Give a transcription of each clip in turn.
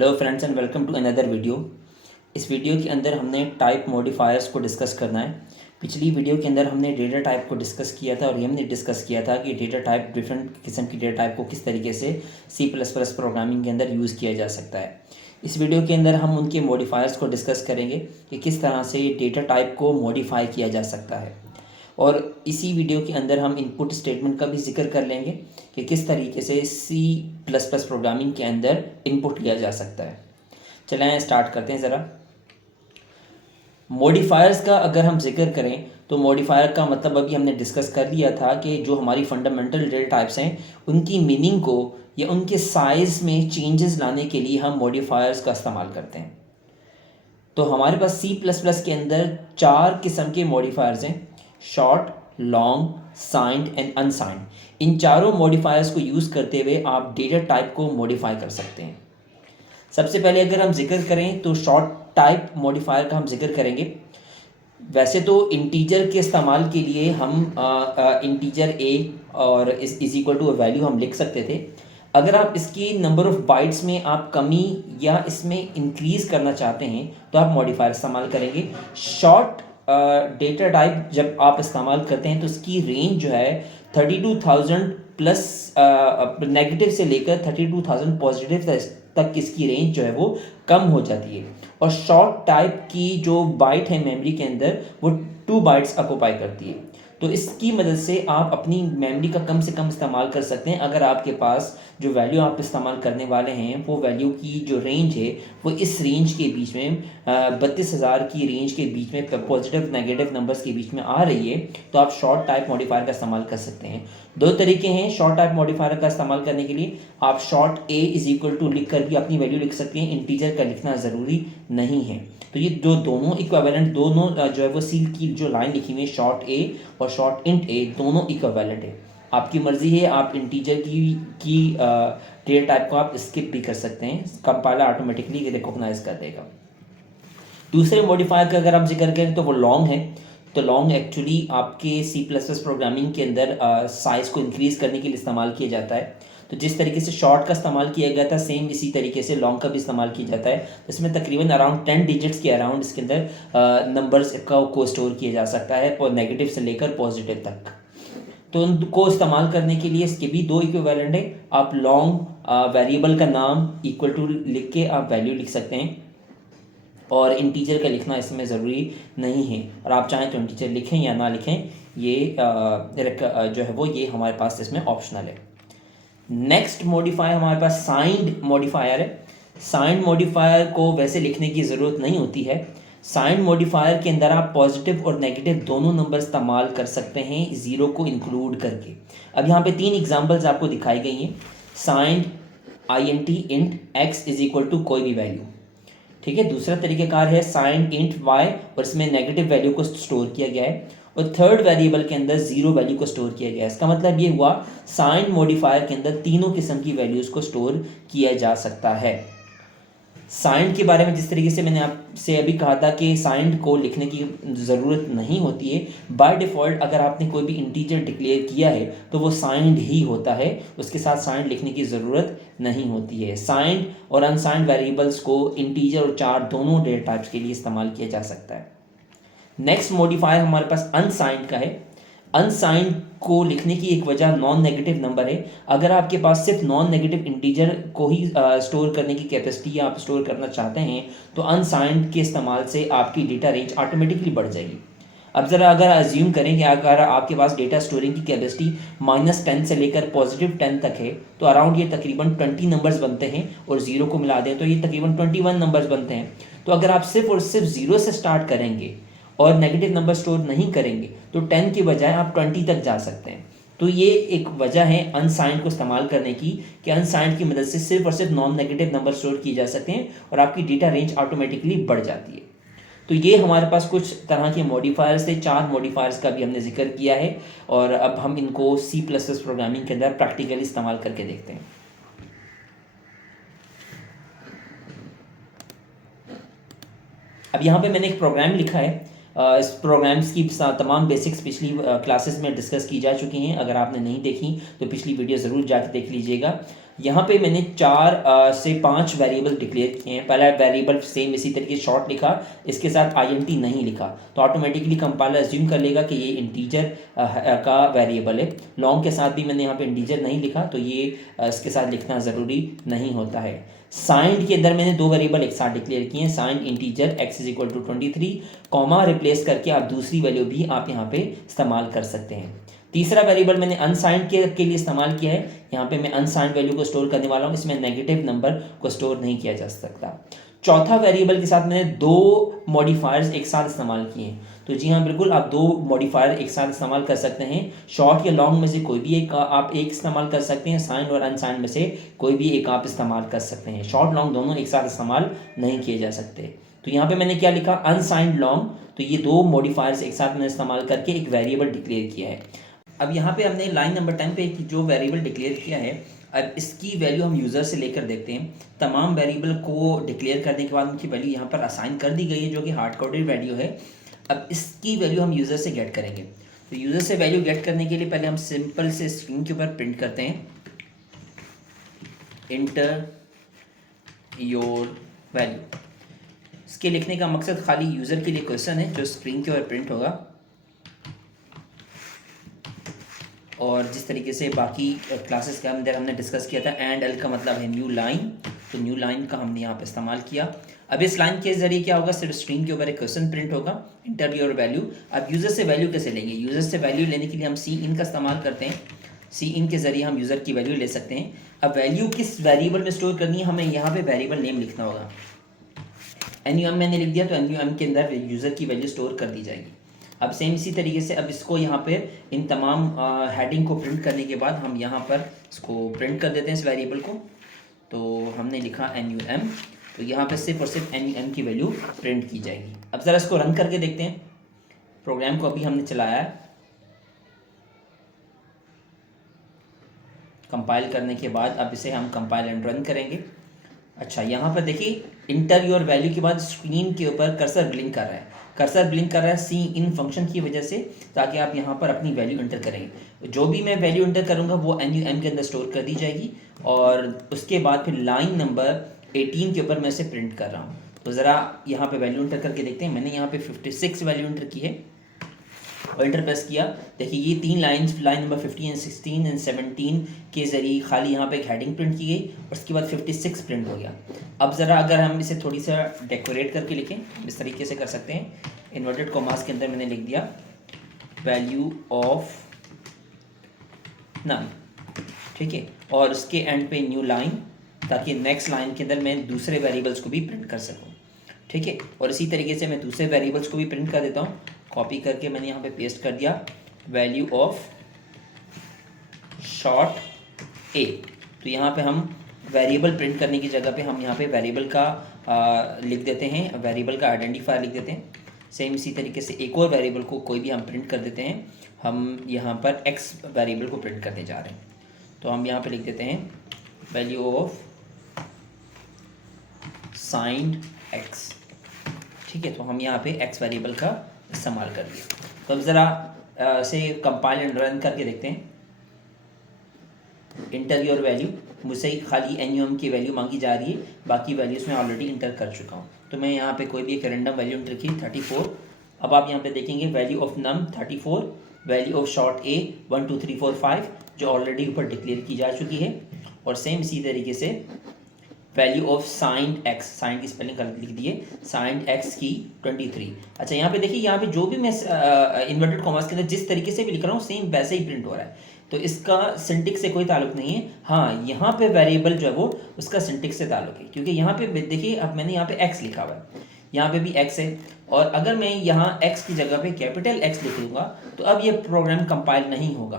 Hello friends and welcome to another video. इस video के अंदर हमने टाइप मॉडिफायर्स को डिस्कस करना है। पिछली वीडियो के अंदर हमने डेटा टाइप को डिस्कस किया था और ये हमने डिस्कस किया था कि डेटा टाइप डिफरेंट किस्म की डेटा टाइप को किस तरीके से C++ प्रोग्रामिंग के अंदर यूज़ किया जा सकता है। इस वीडियो के अंदर हम उनके मॉडिफायर्स को डिस्कस करेंगे कि किस तरह से डेटा टाइप को मॉडिफाई किया जा सकता है, और इसी वीडियो के अंदर हम इनपुट स्टेटमेंट का भी जिक्र कर लेंगे कि किस तरीके से C++ प्रोग्रामिंग के अंदर इनपुट लिया जा सकता है। चलें स्टार्ट करते हैं ज़रा। मॉडिफायर्स का अगर हम जिक्र करें तो मॉडिफायर का मतलब अभी हमने डिस्कस कर लिया था कि जो हमारी फंडामेंटल डेटा टाइप्स हैं उनकी मीनिंग को या उनके साइज़ में चेंजेस लाने के लिए हम मॉडिफायर्स का इस्तेमाल करते हैं। तो हमारे पास C++ के अंदर 4 किस्म के मॉडिफायर्स हैं: short, long, signed and unsigned. इन चारों मॉडिफायर्स को यूज़ करते हुए आप डेटा टाइप को मॉडिफाई कर सकते हैं। सबसे पहले अगर हम जिक्र करें तो शॉर्ट टाइप मॉडिफायर का हम जिक्र करेंगे। वैसे तो इंटीजर के इस्तेमाल के लिए हम इंटीजर ए और इज इक्वल टू वैल्यू हम लिख सकते थे। अगर आप इसकी नंबर ऑफ बाइट्स में आप कमी या इसमें इंक्रीज़ करना चाहते हैं तो आप मॉडिफायर इस्तेमाल करेंगे। शॉर्ट डेटा टाइप जब आप इस्तेमाल करते हैं तो इसकी रेंज जो है 32,000 प्लस नेगेटिव से लेकर 32,000 पॉजिटिव तक इसकी रेंज जो है वो कम हो जाती है। और शॉर्ट टाइप की जो बाइट है मेमोरी के अंदर वो 2 बाइट्स ऑक्यूपाई करती है। तो इसकी मदद से आप अपनी मेमोरी का कम से कम इस्तेमाल कर सकते हैं। अगर आपके पास जो वैल्यू आप इस्तेमाल करने वाले हैं वो वैल्यू की जो रेंज है वो इस रेंज के बीच में 32,000 की रेंज के बीच में पॉजिटिव नेगेटिव नंबर्स के बीच में आ रही है, तो आप शॉर्ट टाइप मॉडिफायर का इस्तेमाल कर सकते हैं। 2 तरीके हैं शॉर्ट टाइप मॉडिफायर का इस्तेमाल करने के लिए। आप short a is equal to लिख कर भी अपनी वैल्यू लिख सकते हैं, इंटीजर का लिखना ज़रूरी नहीं है। तो ये जो दोनों इक्विवेलेंट दोनों जो है वो सी की जो लाइन लिखी हुई है शॉर्ट ए और शॉर्ट इंट ए दोनों इक्विवेलेंट है। आपकी मर्जी है, आप इंटीजर की डेटा टाइप को आप स्किप भी कर सकते हैं, कंपाइलर ऑटोमेटिकली रिकॉग्नाइज कर देगा। दूसरे मॉडिफायर का अगर आप जिक्र करें तो वो लॉन्ग है। तो लॉन्ग एक्चुअली आपके C++ प्रोग्रामिंग के अंदर साइज़ को इंक्रीज़ करने के लिए इस्तेमाल किया जाता है। तो जिस तरीके से शॉर्ट का इस्तेमाल किया गया था सेम इसी तरीके से लॉन्ग का भी इस्तेमाल किया जाता है। इसमें तकरीबन अराउंड 10 डिजिट्स के अराउंड इसके अंदर नंबर्स को स्टोर किया जा सकता है, नेगेटिव से लेकर पॉजिटिव तक। तो उनको इस्तेमाल करने के लिए इसके भी 2 इक्विवेलेंट है। आप लॉन्ग वेरिएबल का नाम इक्वल टू लिख के आप वैल्यू लिख सकते हैं, और इंटीजर का लिखना इसमें ज़रूरी नहीं है। और आप चाहें तो इंटीजर लिखें या ना लिखें, ये जो है वो ये हमारे पास इसमें ऑप्शनल है। नेक्स्ट मॉडिफायर हमारे पास साइंड मॉडिफायर है। साइंड मॉडिफायर को वैसे लिखने की ज़रूरत नहीं होती है। साइंड मॉडिफायर के अंदर आप पॉजिटिव और नेगेटिव दोनों नंबर इस्तेमाल कर सकते हैं, ज़ीरो को इंक्लूड करके। अब यहाँ पे 3 एग्जांपल्स आपको दिखाई गई हैं। Signed INT int x is equal to कोई भी वैल्यू, ठीक है। दूसरा तरीक़ाकार है साइंड इंट y और इसमें नेगेटिव वैल्यू को स्टोर किया गया है, और थर्ड वेरिएबल के अंदर जीरो वैल्यू को स्टोर किया गया है। इसका मतलब ये हुआ साइंड मॉडिफायर के अंदर तीनों किस्म की वैल्यूज़ को स्टोर किया जा सकता है। साइंड के बारे में जिस तरीके से मैंने आपसे अभी कहा था कि साइंड को लिखने की ज़रूरत नहीं होती है। बाय डिफ़ॉल्ट अगर आपने कोई भी इंटीजर डिक्लेयर किया है तो वो साइंड ही होता है, उसके साथ साइंड लिखने की ज़रूरत नहीं होती है। साइंड और अनसाइंड वेरिएबल्स को इंटीजर और चार दोनों डेटा टाइप्स के लिए इस्तेमाल किया जा सकता है। नेक्स्ट मॉडिफायर हमारे पास अनसाइंड का है। अनसाइंड को लिखने की एक वजह नॉन नेगेटिव नंबर है। अगर आपके पास सिर्फ नॉन नेगेटिव इंटीजर को ही स्टोर करने की कैपेसिटी आप स्टोर करना चाहते हैं तो अनसाइंड के इस्तेमाल से आपकी डेटा रेंज ऑटोमेटिकली बढ़ जाएगी। अब ज़रा अगर अज्यूम करें कि अगर आपके पास डेटा स्टोरिंग की कैपेसिटी -10 से लेकर +10 तक है तो अराउंड ये तकरीबन 20 नंबर्स बनते हैं, और ज़ीरो को मिला दें तो ये तकरीबन 21 नंबर्स बनते हैं। तो अगर आप सिर्फ और सिर्फ ज़ीरो से स्टार्ट करेंगे और नेगेटिव नंबर स्टोर नहीं करेंगे तो 10 की बजाय आप 20 तक जा सकते हैं। तो ये एक वजह है अनसाइंड को इस्तेमाल करने की कि अनसाइंड की मदद से सिर्फ और सिर्फ नॉन नेगेटिव नंबर स्टोर किए जा सकते हैं और आपकी डेटा रेंज ऑटोमेटिकली बढ़ जाती है। तो ये हमारे पास कुछ तरह के मॉडिफायर्स थे। 4 मॉडिफायर्स का भी हमने जिक्र किया है, और अब हम इनको C++ प्रोग्रामिंग के अंदर प्रैक्टिकली इस्तेमाल करके देखते हैं। अब यहाँ पे मैंने एक प्रोग्राम लिखा है। इस प्रोग्राम्स की तमाम बेसिक्स पिछली क्लासेस में डिस्कस की जा चुकी हैं। अगर आपने नहीं देखी तो पिछली वीडियो ज़रूर जाके देख लीजिएगा। यहाँ पे मैंने 4 से 5 वेरिएबल डिक्लेयर किए हैं। पहला वेरिएबल सेम इसी तरीके शॉर्ट लिखा, इसके साथ INT नहीं लिखा, तो ऑटोमेटिकली कंपाइलर अज्यूम कर लेगा कि ये इंटीजर का वेरिएबल है। लॉन्ग के साथ भी मैंने यहाँ पे इंटीजर नहीं लिखा, तो ये इसके साथ लिखना ज़रूरी नहीं होता है। साइंड के अंदर मैंने 2 वेरिएबल एक साथ डिक्लेयर किए हैं, signed integer x is equal to 23, comma replace करके आप दूसरी वैल्यू भी आप यहाँ पे इस्तेमाल कर सकते हैं। तीसरा वेरिएबल मैंने अनसाइंड के लिए इस्तेमाल किया है, यहाँ पे मैं अनसाइंड वैल्यू को स्टोर करने वाला हूँ, इसमें नेगेटिव नंबर को स्टोर नहीं किया जा सकता। चौथा वेरिएबल के साथ मैंने 2 मॉडिफायर्स एक साथ इस्तेमाल किए हैं। तो जी हाँ बिल्कुल, आप 2 मॉडिफायर एक साथ इस्तेमाल कर सकते हैं। शॉर्ट या लॉन्ग में से कोई भी एक आप एक इस्तेमाल कर सकते हैं, साइंड और अनसाइंड में से कोई भी एक आप इस्तेमाल कर सकते हैं। शॉर्ट लॉन्ग दोनों एक साथ इस्तेमाल नहीं किए जा सकते। तो यहाँ पे मैंने क्या लिखा, अनसाइंड लॉन्ग, तो ये 2 मॉडिफायर्स एक साथ मैंने इस्तेमाल करके एक वेरिएबल डिक्लेयर किया है। अब यहाँ पे हमने लाइन नंबर 10 पे जो वेरिएबल डिक्लेयर किया है, अब इसकी वैल्यू हम यूज़र से लेकर देखते हैं। तमाम वेरिएबल को डिक्लेयर करने के बाद उनकी वैल्यू यहाँ पर असाइन कर दी गई है, जो कि हार्ड कोडेड वैल्यू है। अब इसकी वैल्यू हम यूज़र से गेट करेंगे। तो यूज़र से वैल्यू गेट करने के लिए पहले हम सिंपल से स्क्रीन के ऊपर प्रिंट करते हैं, इंटर योर वैल्यू। इसके लिखने का मकसद खाली यूज़र के लिए क्वेश्चन है जो स्क्रीन के ऊपर प्रिंट होगा, और जिस तरीके से बाकी क्लासेस के अंदर हमने डिस्कस किया था, एंड एल का मतलब है न्यू लाइन, तो न्यू लाइन का हमने यहाँ पे इस्तेमाल किया। अब इस लाइन के जरिए क्या होगा, सिर्फ स्क्रीन के ऊपर एक क्वेश्चन प्रिंट होगा, इंटर योर वैल्यू। अब यूज़र से वैल्यू कैसे लेंगे, यूज़र से वैल्यू लेने के लिए हम सी इन का इस्तेमाल करते हैं। सी इन के जरिए हम यूज़र की वैल्यू ले सकते हैं। अब वैल्यू किस वेरिएबल में स्टोर करनी है, हमें यहाँ पे वेरिएबल नेम लिखना होगा। NUM मैंने लिख दिया, तो NUM के अंदर यूज़र की वैल्यू स्टोर कर दी जाएगी। अब सेम इसी तरीके से अब इसको यहाँ पे इन तमाम हेडिंग को प्रिंट करने के बाद हम यहाँ पर इसको प्रिंट कर देते हैं इस वेरिएबल को। तो हमने लिखा NUM, तो यहाँ पे सिर्फ और सिर्फ NUM की वैल्यू प्रिंट की जाएगी। अब ज़रा इसको रन करके देखते हैं। प्रोग्राम को अभी हमने चलाया है, कंपाइल करने के बाद अब इसे हम कंपाइल एंड रन करेंगे। अच्छा, यहाँ पर देखिए इंटर योर वैल्यू के बाद स्क्रीन के ऊपर कर्सर ब्लिंक कर रहा है, कर्सर ब्लिंक कर रहा है सी इन फंक्शन की वजह से, ताकि आप यहाँ पर अपनी वैल्यू इंटर करेंगे। जो भी मैं वैल्यू इंटर करूँगा वो NUM के अंदर स्टोर कर दी जाएगी, और उसके बाद फिर लाइन नंबर 18 के ऊपर मैं इसे प्रिंट कर रहा हूँ। तो ज़रा यहाँ पे वैल्यू इंटर करके देखते हैं। मैंने यहाँ पे 56 वैल्यू इंटर की है और इंटर प्रेस किया। देखिए ये 3 lines, line number 15 and 16 and 17 के ज़रिए खाली यहाँ पे एक हेडिंग प्रिंट की गई, और उसके बाद 56 प्रिंट हो गया। अब ज़रा अगर हम इसे थोड़ी सा डेकोरेट करके लिखें, इस तरीके से कर सकते हैं। इन्वर्टेड कॉमास के अंदर मैंने लिख दिया वैल्यू ऑफ नन, ठीक है, और उसके एंड पे न्यू लाइन, ताकि नेक्स्ट लाइन के अंदर मैं दूसरे वेरिएबल्स को भी प्रिंट कर सकूँ, ठीक है। और इसी तरीके से मैं दूसरे वेरिएबल्स को भी प्रिंट कर देता हूँ। कॉपी करके मैंने यहाँ पे पेस्ट कर दिया वैल्यू ऑफ शॉर्ट ए। तो यहाँ पे हम वेरिएबल प्रिंट करने की जगह पे हम यहाँ पे वेरिएबल का लिख देते हैं, वेरिएबल का आइडेंटिफायर लिख देते हैं। सेम इसी तरीके से एक और वेरिएबल को कोई भी हम प्रिंट कर देते हैं। हम यहाँ पर एक्स वेरिएबल को प्रिंट करने जा रहे हैं, तो हम यहाँ पे लिख देते हैं वैल्यू ऑफ साइंड एक्स, ठीक है। तो हम यहाँ पे एक्स वेरिएबल का इस्तेमाल कर लिया। तो अब ज़रा से कंपाइल एंड रन करके देखते हैं। इंटर योर वैल्यू, मुझसे खाली NUM की वैल्यू मांगी जा रही है, बाकी वैल्यूज़ मैं ऑलरेडी इंटर कर चुका हूँ। तो मैं यहाँ पे कोई भी एक रैंडम वैल्यू इंटर की 34। अब आप यहाँ पे देखेंगे value of num 34, value of short a 1 2 3 4 5 जो ऑलरेडी ऊपर डिक्लेयर की जा चुकी है, और सेम इसी तरीके से value of signed x, signed की स्पेलिंग कर लिख दिए, साइंड एक्स की 23। अच्छा, यहाँ पे देखिए, यहाँ पे जो भी मैं इन्वर्टेड कॉमास के अंदर जिस तरीके से भी लिख रहा हूँ सेम वैसे ही प्रिंट हो रहा है। तो इसका सिंटेक्स से कोई ताल्लुक नहीं है। हाँ, यहाँ पे वेरिएबल जो है वो उसका सिंटेक्स से ताल्लुक है, क्योंकि यहाँ पे देखिए अब मैंने यहाँ पे एक्स लिखा हुआ है, यहाँ पे भी एक्स है, और अगर मैं यहाँ एक्स की जगह पे कैपिटल एक्स लिख दूँगा तो अब ये प्रोग्राम कंपाइल नहीं होगा।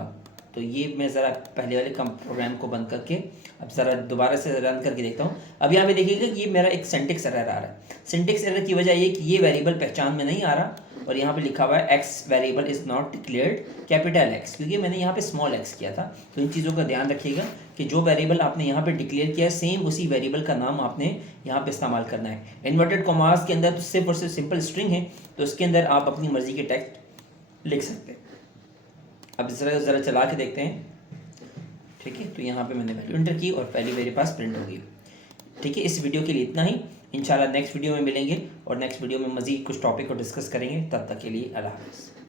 तो ये मैं ज़रा पहले वाले प्रोग्राम को बंद करके अब ज़रा दोबारा से रन करके देखता हूँ। अब यहाँ पे देखिएगा ये मेरा एक सिंटेक्स एरर आ रहा है। सिंटेक्स एरर की वजह ये कि ये वेरिएबल पहचान में नहीं आ रहा, और यहाँ पे लिखा हुआ है x variable is not declared capital x, क्योंकि मैंने यहाँ पे स्मॉल एक्स किया था। तो इन चीज़ों का ध्यान रखिएगा कि जो वेरिएबल आपने यहाँ पे डिक्लेयर किया है सेम उसी वेरिएबल का नाम आपने यहाँ पे इस्तेमाल करना है। इन्वर्टेड कॉमास के अंदर तो सिर्फ और सिर्फ सिंपल स्ट्रिंग है, तो उसके अंदर आप अपनी मर्जी के टेक्स्ट लिख सकते हैं। अब ज़रा चला के देखते हैं। ठीक है, तो यहाँ पे मैंने वैल्यू एंटर की और वैल्यू मेरे पास प्रिंट हो गई। ठीक है, इस वीडियो के लिए इतना ही। इंशाल्लाह नेक्स्ट वीडियो में मिलेंगे और नेक्स्ट वीडियो में मज़ीद कुछ टॉपिक को डिस्कस करेंगे। तब तक के लिए अल्लाह हाफ़िज़।